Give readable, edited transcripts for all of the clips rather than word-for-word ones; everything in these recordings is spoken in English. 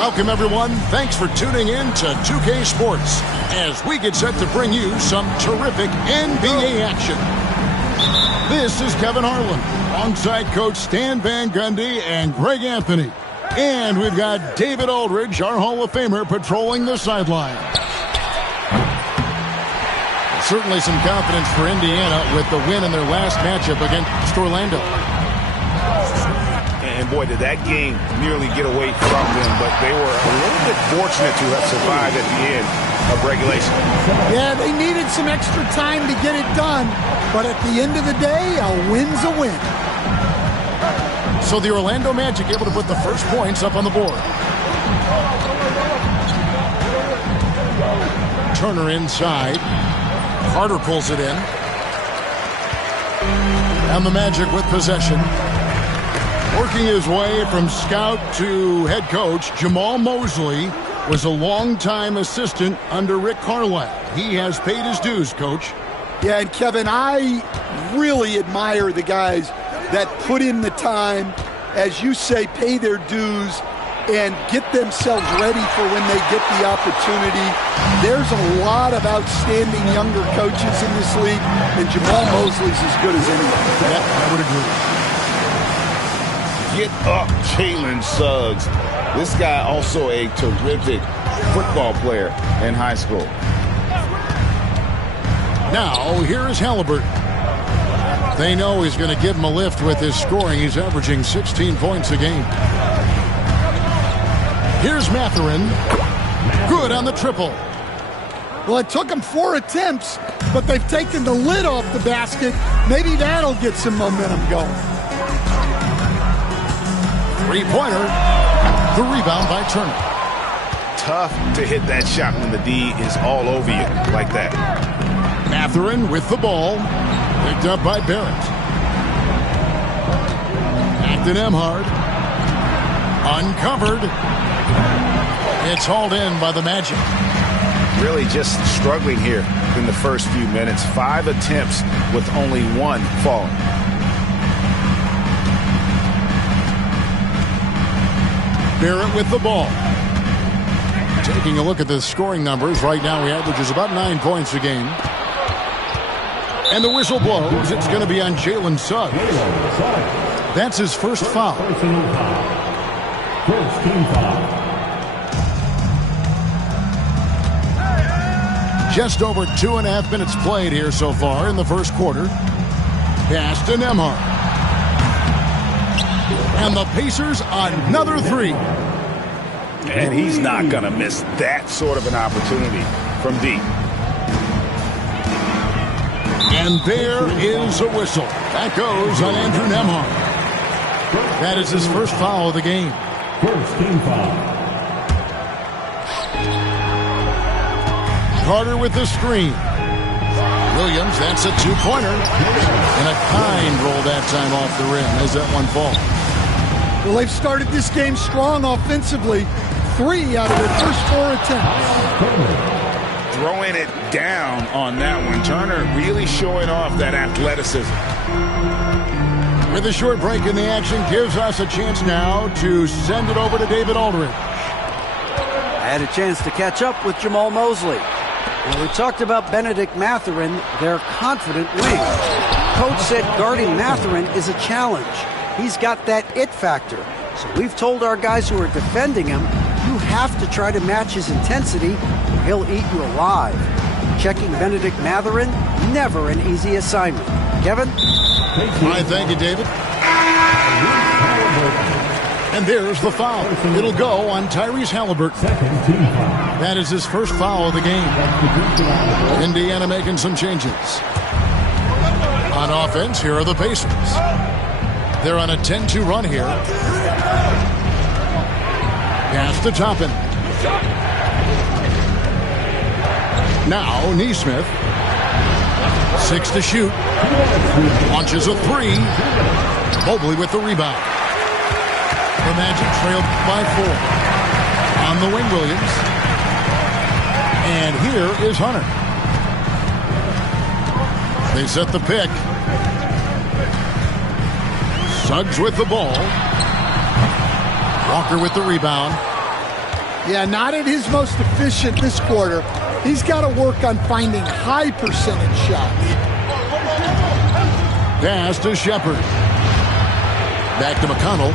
Welcome, everyone. Thanks for tuning in to 2K Sports as we get set to bring you some terrific NBA action. This is Kevin Harlan alongside Coach Stan Van Gundy and Greg Anthony. And we've got David Aldridge, our Hall of Famer, patrolling the sideline. Certainly some confidence for Indiana with the win in their last matchup against Orlando. And boy, did that game nearly get away from them, but they were a little bit fortunate to have survived at the end of regulation. Yeah, they needed some extra time to get it done, but at the end of the day, a win's a win. So the Orlando Magic able to put the first points up on the board. Turner inside. Carter pulls it in. And the Magic with possession. Working his way from scout to head coach, Jamal Mosley was a longtime assistant under Rick Carlisle. He has paid his dues, Coach. Yeah, and Kevin, I really admire the guys that put in the time, as you say, pay their dues, and get themselves ready for when they get the opportunity. There's a lot of outstanding younger coaches in this league, and Jamal Mosley's as good as anyone. Yeah, I would agree. Get up, Jalen Suggs. This guy also a terrific football player in high school. Now, here is Halliburton. They know he's going to give him a lift with his scoring. He's averaging 16 points a game. Here's Mathurin. Good on the triple. Well, it took them 4 attempts, but they've taken the lid off the basket. Maybe that'll get some momentum going. Three-pointer. The rebound by Turner. Tough to hit that shot when the D is all over you like that. Mathurin with the ball. Picked up by Barrett. Acton Emhard. Uncovered. It's hauled in by the Magic. Really just struggling here in the first few minutes. 5 attempts with only 1 falling. Barrett with the ball. Taking a look at the scoring numbers. Right now he averages about 9 points a game. And the whistle blows. It's going to be on Jalen Suggs. That's his first foul. First team foul. Just over 2.5 minutes played here so far in the first quarter. Pass to Nembhard. And the Pacers another 3. And he's not going to miss that sort of an opportunity from deep. And there is a whistle. That goes on Andrew Nembhard. That is his first foul of the game. First team foul. Carter with the screen. Williams, that's a 2-pointer. And a kind roll that time off the rim as that one falls. Well, they've started this game strong offensively. 3 out of their first 4 attempts. Throwing it down on that one. Turner really showing off that athleticism. With a short break in the action, gives us a chance now to send it over to David Aldridge. I had a chance to catch up with Jamal Mosley. When we talked about Benedict Mathurin, their confident wing. Coach said guarding Mathurin is a challenge. He's got that it factor. So we've told our guys who are defending him, you have to try to match his intensity or he'll eat you alive. Checking Benedict Mathurin, never an easy assignment. Kevin? I thank you, David. And there's the foul. It'll go on Tyrese Halliburton. That is his first foul of the game. Indiana making some changes. On offense, here are the Pacers. They're on a 10-2 run here. Pass to Toppin. Now, Nesmith. 6 to shoot. Launches a 3. Mobley with the rebound. The Magic trailed by 4. On the wing, Williams. And here is Hunter. They set the pick. Suggs with the ball. Walker with the rebound. Yeah, not at his most efficient this quarter. He's got to work on finding high percentage shots. Pass to Shepard. Back to McConnell.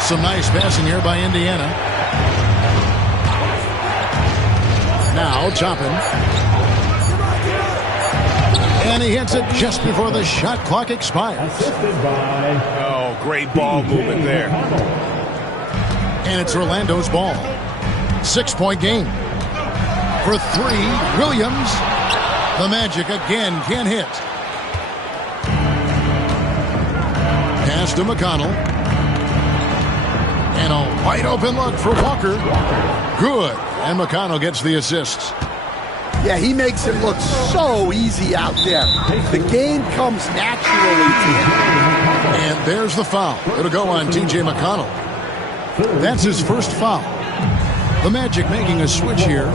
Some nice passing here by Indiana. Now Toppin. And he hits it just before the shot clock expires. Oh, great ball movement there. And it's Orlando's ball. 6-point game. For three, Williams. The Magic again can't hit. Pass to McConnell. And a wide open look for Walker. Good. And McConnell gets the assist. Yeah, he makes it look so easy out there. The game comes naturally to him. And there's the foul. It'll go on T.J. McConnell. That's his first foul. The Magic making a switch here.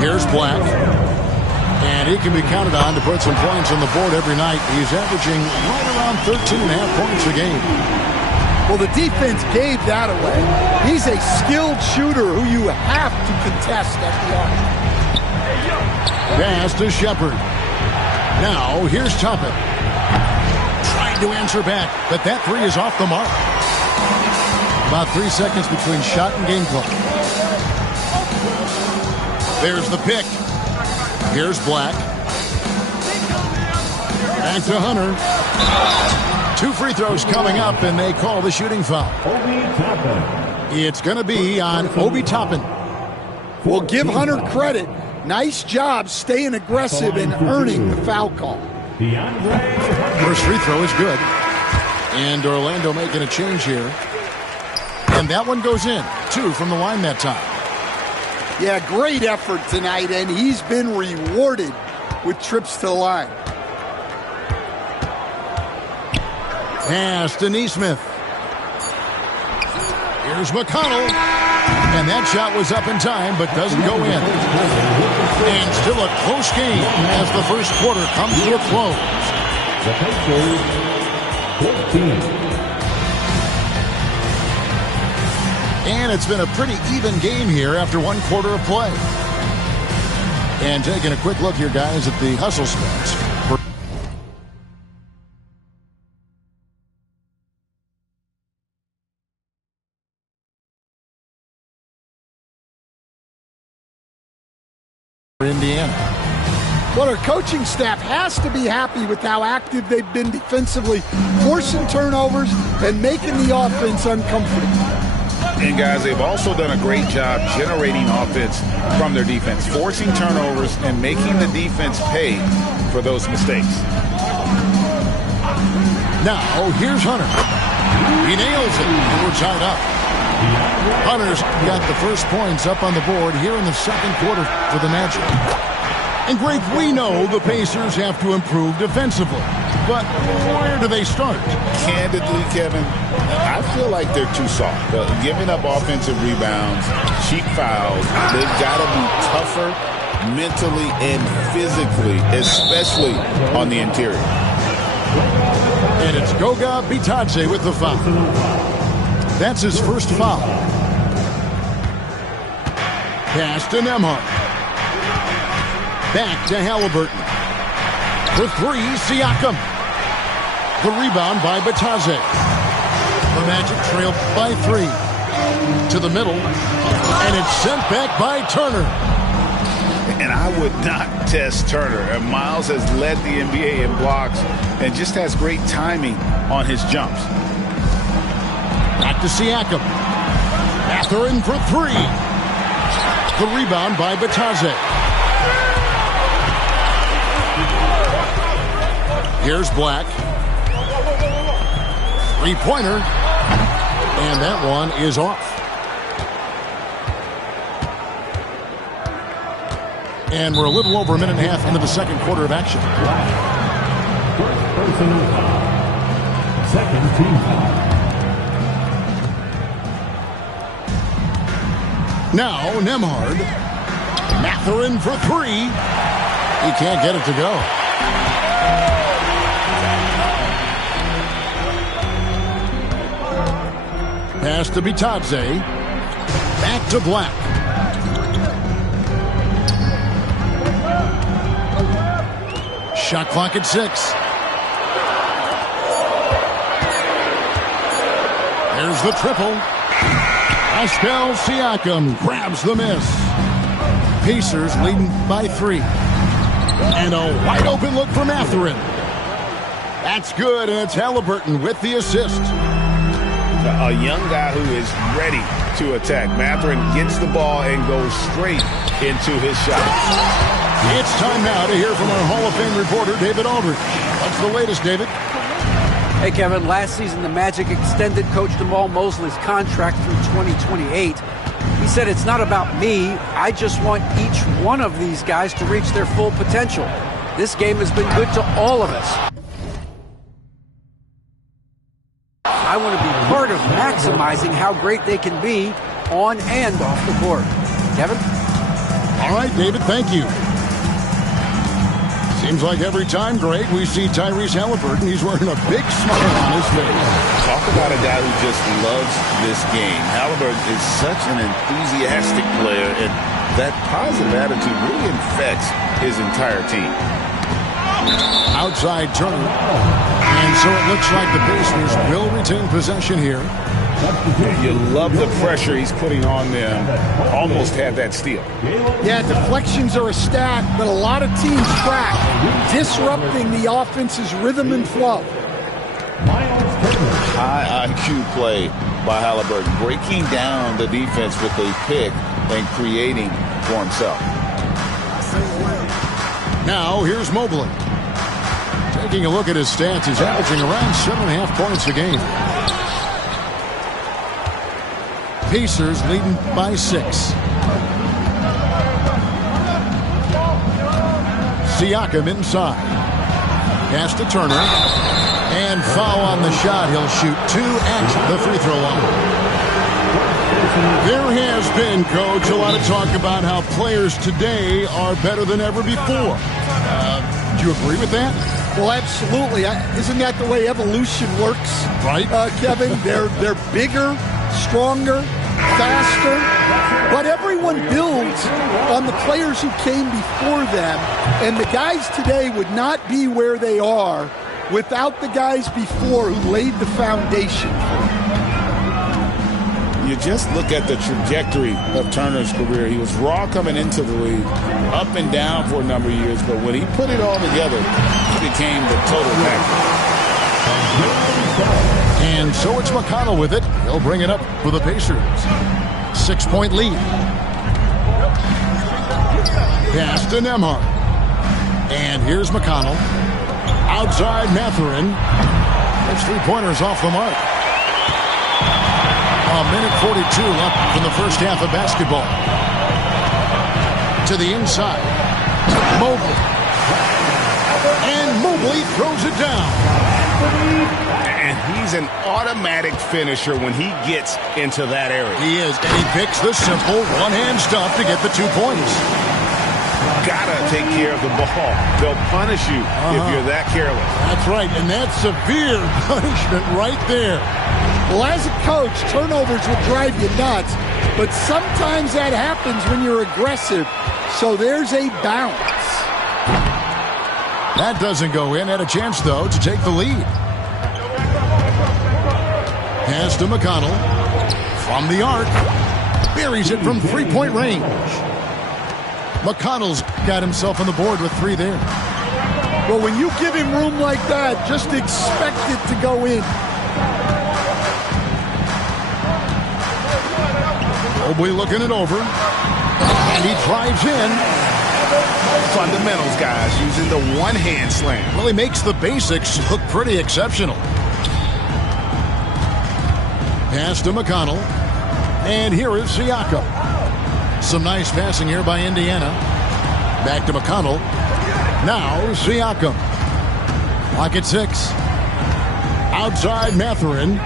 Here's Black. And he can be counted on to put some points on the board every night. He's averaging right around 13.5 points a game. Well, the defense gave that away. He's a skilled shooter who you have to contest at the arc. Pass to Shepard. Now, here's Toppin. Trying to answer back, but that three is off the mark. About 3 seconds between shot and game clock. There's the pick. Here's Black. Back to Hunter. 2 free throws coming up, and they call the shooting foul. It's going to be on Obi Toppin. Well, give Hunter credit. Nice job staying aggressive and earning the foul call. First free throw is good. And Orlando making a change here. And that one goes in. 2 from the line that time. Yeah, great effort tonight, and he's been rewarded with trips to the line. Pass to Nesmith. Here's McConnell. And that shot was up in time, but doesn't go in. And still a close game as the first quarter comes to a close. And it's been a pretty even game here after 1 quarter of play. And taking a quick look here, guys, at the hustle stats. Indiana. Well, our coaching staff has to be happy with how active they've been defensively, forcing turnovers and making the offense uncomfortable. And guys, they've also done a great job generating offense from their defense, forcing turnovers and making the defense pay for those mistakes. Now, here's Hunter. He nails it, and we're tied up. Hunter's got the first points up on the board here in the second quarter for the Magic. And Greg, we know the Pacers have to improve defensively. But where do they start? Candidly, Kevin, I feel like they're too soft. Giving up offensive rebounds, cheap fouls, they've got to be tougher mentally and physically, especially on the interior. And it's Goga Bitadze with the foul. That's his first foul. Pass to Nembhard. Back to Halliburton. For 3, Siakam. The rebound by Bitadze. The Magic trail by 3. To the middle. And it's sent back by Turner. And I would not test Turner. And Miles has led the NBA in blocks and just has great timing on his jumps. Back to Siakam. Mathurin for 3. The rebound by Bitadze. Here's Black. 3-pointer. And that one is off. And we're a little over a minute and a half into the second quarter of action. First personal foul. Second team foul. Now Nembhard. Mathurin for 3. He can't get it to go. Pass to Bitadze. Back to Black. Shot clock at 6. There's the triple. Pascal Siakam grabs the miss. Pacers leading by 3. And a wide open look for Mathurin. That's good, and it's Halliburton with the assist. A young guy who is ready to attack. Mathurin gets the ball and goes straight into his shot. It's time now to hear from our Hall of Fame reporter, David Aldridge. What's the latest, David? Hey, Kevin, last season the Magic extended Coach Jamal Mosley's contract through 2028. He said, "It's not about me. I just want each one of these guys to reach their full potential. This game has been good to all of us. I want to be part of maximizing how great they can be on and off the court." Kevin? All right, David, thank you. Seems like every time, Greg, we see Tyrese Halliburton, he's wearing a big smile on his face. Talk about a guy who just loves this game. Halliburton is such an enthusiastic player, and that positive attitude really infects his entire team. Outside Turner. And so it looks like the Pacers will retain possession here. You love the pressure he's putting on them. Almost had that steal. Yeah, deflections are a stat, but a lot of teams track, disrupting the offense's rhythm and flow. High IQ play by Halliburton, breaking down the defense with a pick and creating for himself. Now here's Mobley. Taking a look at his stats, he's averaging around 7.5 points a game. Pacers leading by 6. Siakam inside. Pass to Turner. And foul on the shot. He'll shoot 2 at the free throw line. There has been, Coach, a lot of talk about how players today are better than ever before. Do you agree with that? Well, absolutely. Isn't that the way evolution works? Right. Kevin, they're bigger, stronger, faster, but everyone builds on the players who came before them, and the guys today would not be where they are without the guys before who laid the foundation. You just look at the trajectory of Turner's career. He was raw coming into the league, up and down for a number of years, but when he put it all together, he became the total package. And so it's McConnell with it. He'll bring it up for the Pacers. 6-point lead. Pass to Nembhard. And here's McConnell. Outside Mathurin. Those 3-pointers off the mark. A minute 42 left from the first half of basketball. To the inside. Mobley. And Mobley throws it down. And he's an automatic finisher when he gets into that area. He is, and he picks the simple one-hand stuff to get the 2 points. Gotta take care of the ball. They'll punish you if you're that careless. That's right, and that's severe punishment right there. Well, as a coach, turnovers will drive you nuts, but sometimes that happens when you're aggressive, so there's a bounce. That doesn't go in. Had a chance, though, to take the lead. Pass to McConnell. From the arc. Buries it from 3-point range. McConnell's got himself on the board with 3 there. Well, when you give him room like that, just expect it to go in. Mobley looking it over. And he drives in. Fundamentals, guys, using the one-hand slam. Well, he makes the basics look pretty exceptional. Pass to McConnell. And here is Siakam. Some nice passing here by Indiana. Back to McConnell. Now Siakam. Clock at 6. Outside Mathurin.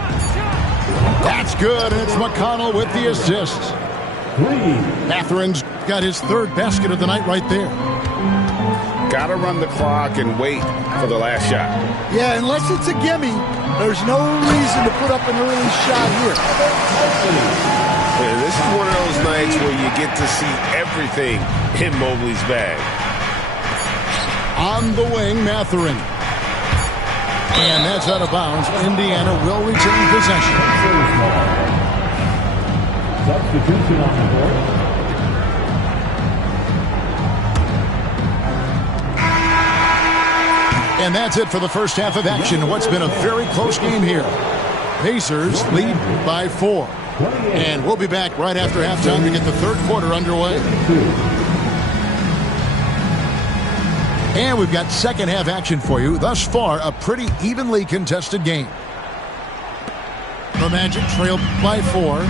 That's good. It's McConnell with the assist. Mathurin's got his 3rd basket of the night right there. Got to run the clock and wait for the last shot. Yeah, unless it's a gimme, there's no reason to put up an early shot here. Yeah, this is one of those nights where you get to see everything in Mobley's bag. On the wing, Mathurin. And that's out of bounds. Indiana will retain possession. Substitution on the board. And that's it for the first half of action. What's been a very close game here. Pacers lead by 4. And we'll be back right after halftime to get the third quarter underway. And we've got second half action for you. Thus far, a pretty evenly contested game. The Magic trailed by 4.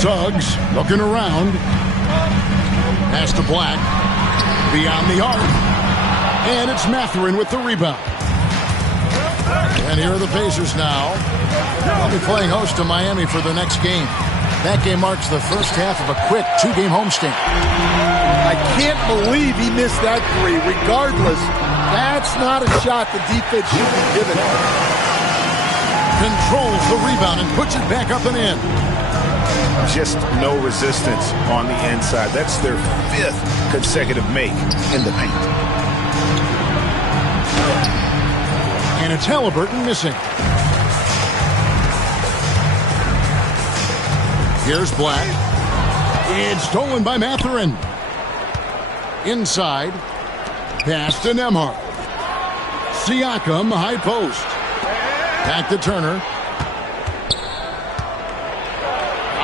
Suggs looking around. Pass to Black. Beyond the arc. And it's Mathurin with the rebound. And here are the Pacers now. They'll be playing host to Miami for the next game. That game marks the first half of a quick 2-game homestand. I can't believe he missed that 3. Regardless, that's not a shot the defense should be giving. Controls the rebound and puts it back up and in. Just no resistance on the inside. That's their 5th consecutive make in the paint. And it's Halliburton missing. Here's Black. It's stolen by Mathurin. Inside. Pass to Nembhard. Siakam, high post. Back to Turner.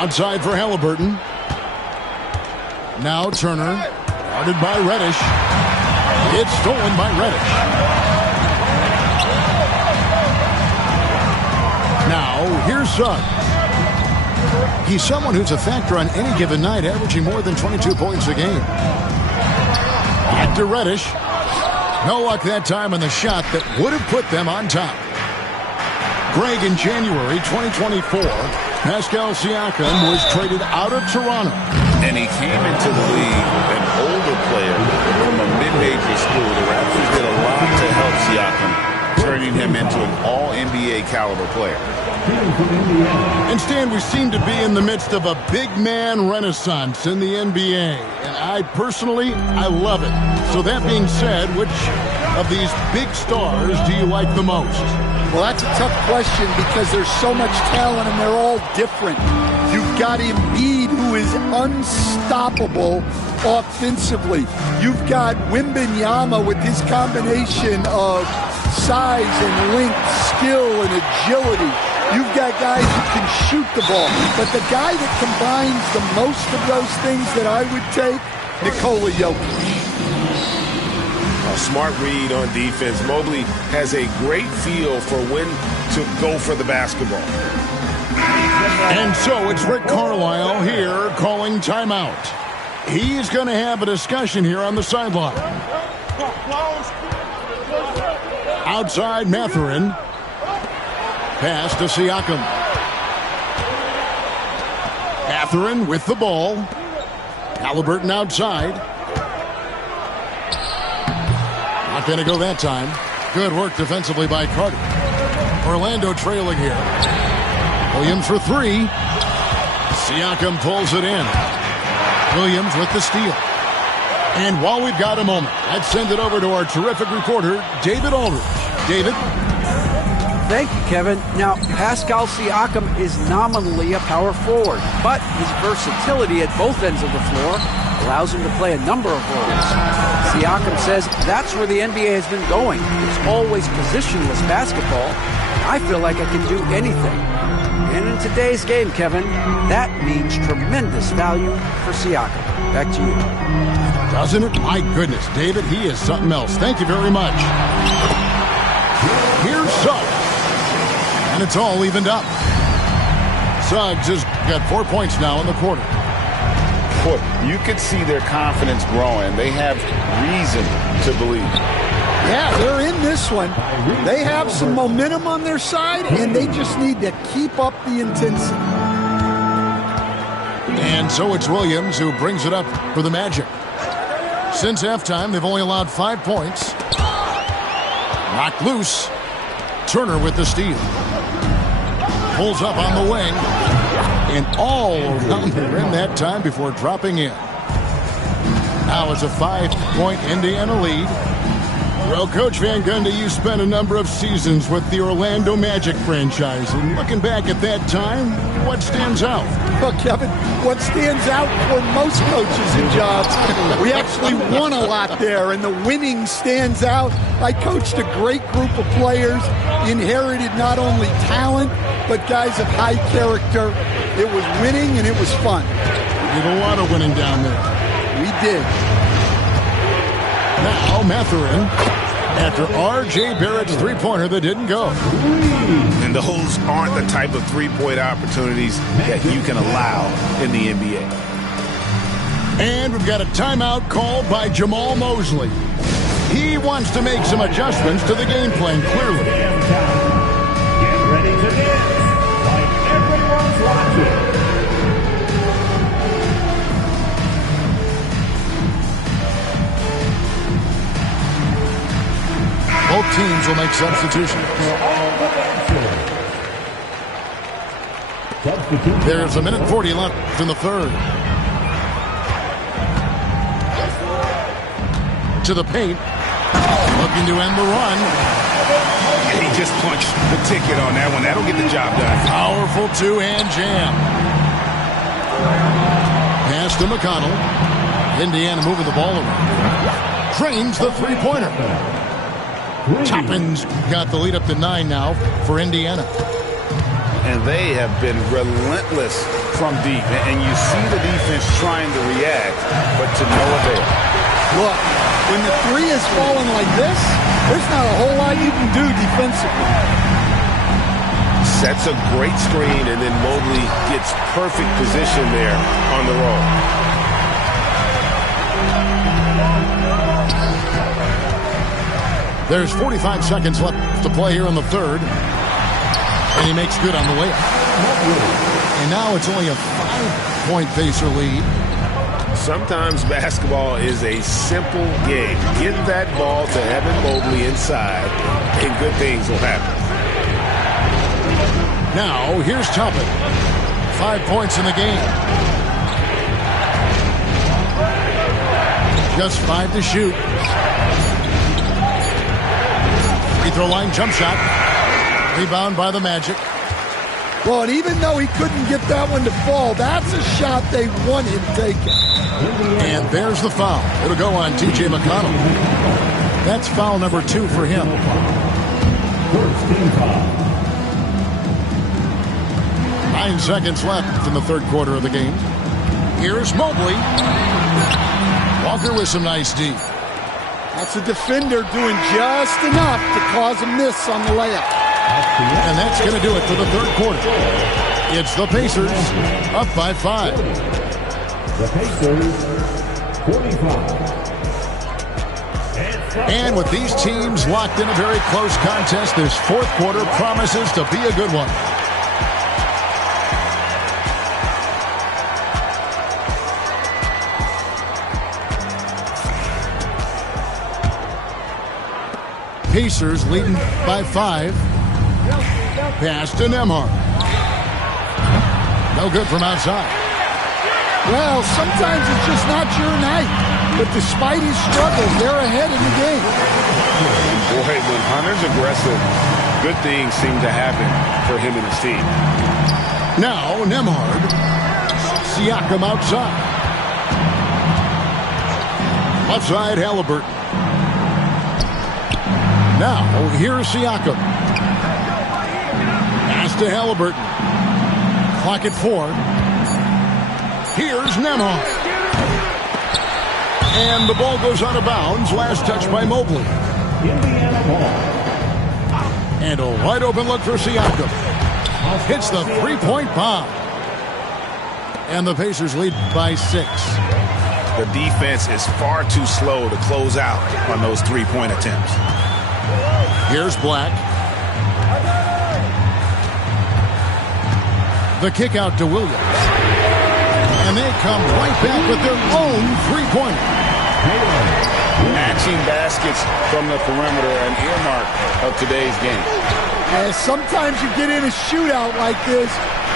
Outside for Halliburton. Now Turner. Guarded by Reddish. It's stolen by Reddish. Now, here's Suggs. He's someone who's a factor on any given night, averaging more than 22 points a game. Back to Reddish. No luck that time on the shot that would have put them on top. Greg, in January 2024, Pascal Siakam was traded out of Toronto. And he came into the league an older player from a mid-major school. The Raptors did a lot to help Siakam, turning him into an all-NBA caliber player. And Stan, we seem to be in the midst of a big man renaissance in the NBA. And I personally love it. So that being said, which of these big stars do you like the most? Well, that's a tough question because there's so much talent and they're all different. You've got Embiid, who is unstoppable offensively. You've got Wembanyama with his combination of size and length, skill and agility. You've got guys who can shoot the ball. But the guy that combines the most of those things that I would take, Nikola Jokic. A smart read on defense. Mobley has a great feel for when to go for the basketball. And so it's Rick Carlisle here calling timeout. He's going to have a discussion here on the sideline. Outside Mathurin. Pass to Siakam. Mathurin with the ball. Halliburton outside. Not going to go that time. Good work defensively by Carter. Orlando trailing here. Williams for 3. Siakam pulls it in. Williams with the steal. And while we've got a moment, let's send it over to our terrific reporter, David Aldridge. David? Thank you, Kevin. Now, Pascal Siakam is nominally a power forward, but his versatility at both ends of the floor allows him to play a number of roles. Siakam says that's where the NBA has been going. It's always positionless basketball. I feel like I can do anything. And in today's game, Kevin, that means tremendous value for Siakam. Back to you. Doesn't it? My goodness, David, he is something else. Thank you very much. Here's Suggs. And it's all evened up. Suggs has got 4 points now in the quarter. Boy, you could see their confidence growing. They have reason to believe. Yeah, they're in this one. They have some momentum on their side, and they just need to keep up the intensity. And so it's Williams who brings it up for the Magic. Since halftime, they've only allowed 5 points. Knocked loose. Turner with the steal. Pulls up on the wing. And all around the rim that time before dropping in. Now it's a 5-point Indiana lead. Well, Coach Van Gundy, you spent a number of seasons with the Orlando Magic franchise. And looking back at that time, what stands out? Well, Kevin, what stands out for most coaches and jobs, we actually won a lot there, and the winning stands out. I coached a great group of players, inherited not only talent, but guys of high character. It was winning, and it was fun. We did a lot of winning down there. We did. Now, Mathurin, after R.J. Barrett's three-pointer that didn't go. And those aren't the type of three-point opportunities that you can allow in the NBA. And we've got a timeout called by Jamal Mosley. He wants to make some adjustments to the game plan, clearly. Get ready to dance like everyone's watching. Both teams will make substitutions. There's a minute 40 left in the third. To the paint. Looking to end the run. He just punched the ticket on that one. That'll get the job done. Powerful two-hand jam. Pass to McConnell. Indiana moving the ball around. Drains the three-pointer. Toppin's got the lead up to 9 now for Indiana. And they have been relentless from deep. And you see the defense trying to react, but to no avail. Look, when the three is falling like this, there's not a whole lot you can do defensively. Sets a great screen, and then Mobley gets perfect position there on the roll. There's 45 seconds left to play here in the third. And he makes good on the layup. And now it's only a 5-point Pacer lead. Sometimes basketball is a simple game. Get that ball to Evan Mobley inside, and good things will happen. Now, here's Toppin. 5 points in the game. Just 5 to shoot. Free throw line jump shot. Rebound by the Magic. Well, and even though he couldn't get that one to fall, that's a shot they want him taking. And there's the foul. It'll go on T.J. McConnell. That's foul number 2 for him. First team foul. 9 seconds left in the third quarter of the game. Here's Mobley. Walker with some nice D. That's a defender doing just enough to cause a miss on the layup. And that's going to do it for the third quarter. It's the Pacers up by 5. The Pacers, 45. And with these teams locked in a very close contest, this fourth quarter promises to be a good one. Pacers leading by 5. Pass to Nembhard. No good from outside. Well, sometimes it's just not your night. But despite his struggles, they're ahead in the game. Boy, when Hunter's aggressive, good things seem to happen for him and his team. Now, Nembhard. Siakam outside. Left side, Halliburton. Now, here's Siakam. Pass to Halliburton. Clock at 4. Here's Nembhard. And the ball goes out of bounds. Last touch by Mobley. Indiana ball. And a wide open look for Siakam. Hits the three-point bomb. And the Pacers lead by 6. The defense is far too slow to close out on those three-point attempts. Here's Black. The kick out to Williams. And And they come right back with their own three-pointer. Matching baskets from the perimeter, an earmark of today's game. And sometimes you get in a shootout like this,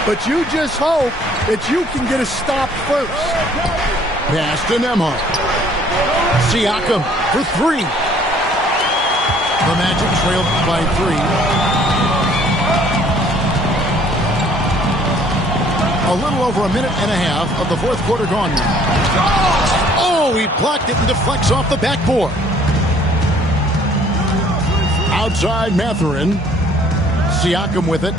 but you just hope that you can get a stop first. Pass to Nembhard. Siakam for three. The Magic trailed by 3. A little over a minute and a half of the fourth quarter gone now. Oh, he blocked it and deflects off the backboard. Outside Mathurin. Siakam with it.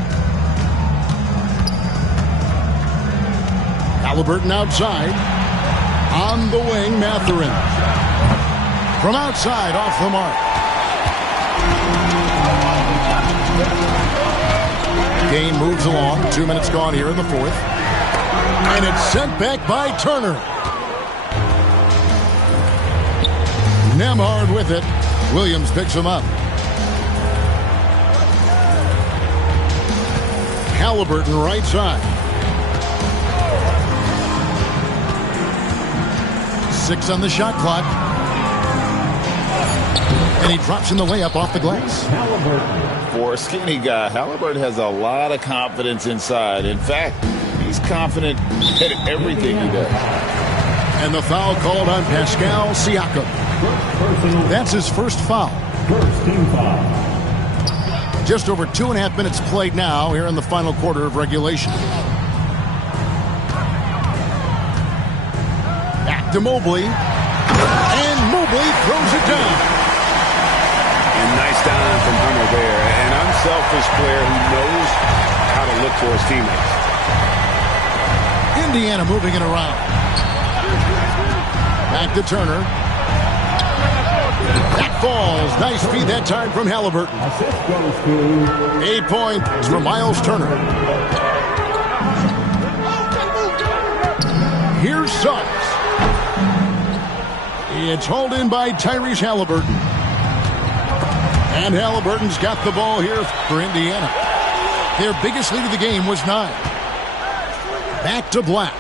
Haliburton outside. On the wing, Mathurin. From outside, off the mark. Game moves along. 2 minutes gone here in the fourth. And it's sent back by Turner. Nembhard with it. Williams picks him up. Haliburton right side. 6 on the shot clock. And he drops in the layup off the glass. For a skinny guy, Haliburton has a lot of confidence inside. In fact, he's confident at everything he does. And the foul called on Pascal Siakam. That's his first foul. First team foul. Just over 2.5 minutes played now here in the final quarter of regulation. Back to Mobley. And Mobley throws it down. And nice dime from Hunter there. An unselfish player who knows how to look for his teammates. Indiana moving it around. Back to Turner. That falls. Nice feed that time from Haliburton. Assist goes to 8 points for Miles Turner. Here's Suggs. It's hauled in by Tyrese Haliburton. And Haliburton's got the ball here for Indiana. Their biggest lead of the game was 9. Back to Black.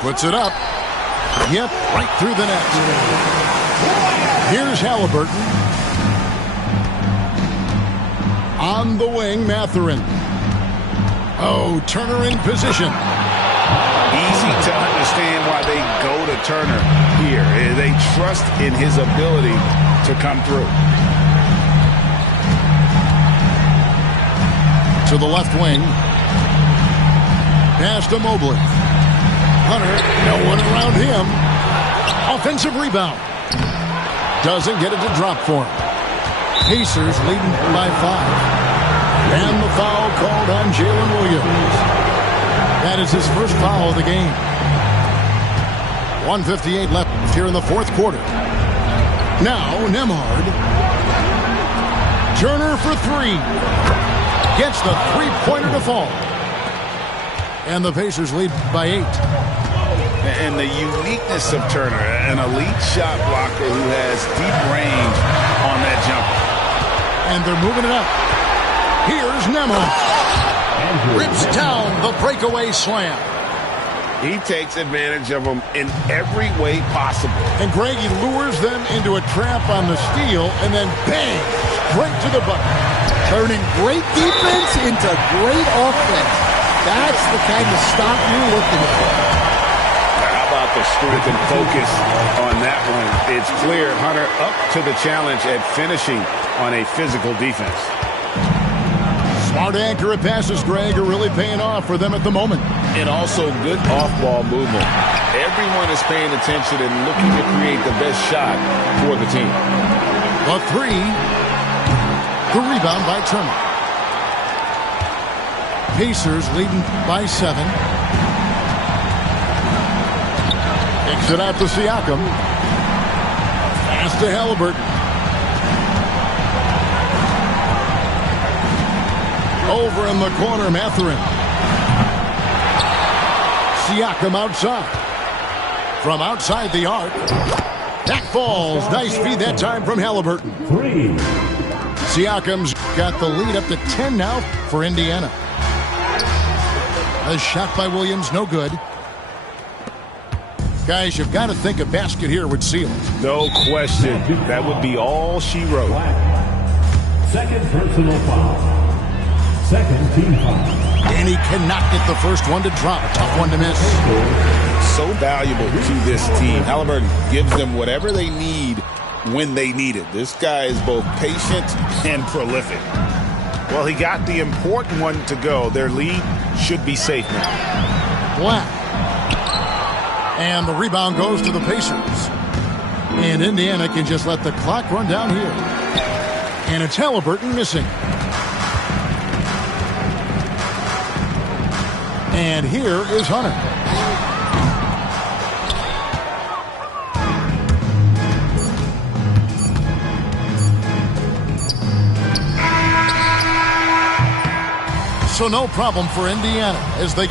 Puts it up. Yep, right through the net. Here's Haliburton. On the wing, Mathurin. Oh, Turner in position. Easy to understand why they go to Turner here. They trust in his ability to come through. To the left wing. Pass to Mobley. Hunter, no one around him. Offensive rebound. Doesn't get it to drop for him. Pacers leading by 5. And the foul called on Jalen Williams. That is his first foul of the game. 1:58 left here in the fourth quarter. Now Nembhard. Turner for 3. Gets the three-pointer to fall. And the Pacers lead by 8. And the uniqueness of Turner, an elite shot blocker who has deep range on that jumper. And they're moving it up. Here's Nembhard. Rips down the breakaway slam. He takes advantage of them in every way possible. And Greg, he lures them into a trap on the steal, and then bang, straight to the bucket. Turning great defense into great offense. That's the kind of stop you're looking for. How about the strength and focus on that one? It's clear Hunter up to the challenge at finishing on a physical defense. Smart, accurate passes, Greg, are really paying off for them at the moment. And also good off-ball movement. Everyone is paying attention and looking to create the best shot for the team. A 3. The rebound by Turner. Pacers leading by 7. Kicks it out to Siakam. Pass to Haliburton. Over in the corner, Mathurin. Siakam outside. From outside the arc. That falls. Nice feed that time from Haliburton. 3. Siakam's got the lead up to 10 now for Indiana. A shot by Williams, no good. Guys, you've got to think a basket here would seal it. No question. That would be all she wrote. Second personal foul. Second team foul. And he cannot get the first one to drop. Tough one to miss. So valuable to this team. Halliburton gives them whatever they need when they need it. This guy is both patient and prolific. Well, he got the important one to go. Their lead should be safe now. Black. And the rebound goes to the Pacers. And Indiana can just let the clock run down here. And it's Halliburton missing. And here is Hunter. So no problem for Indiana as they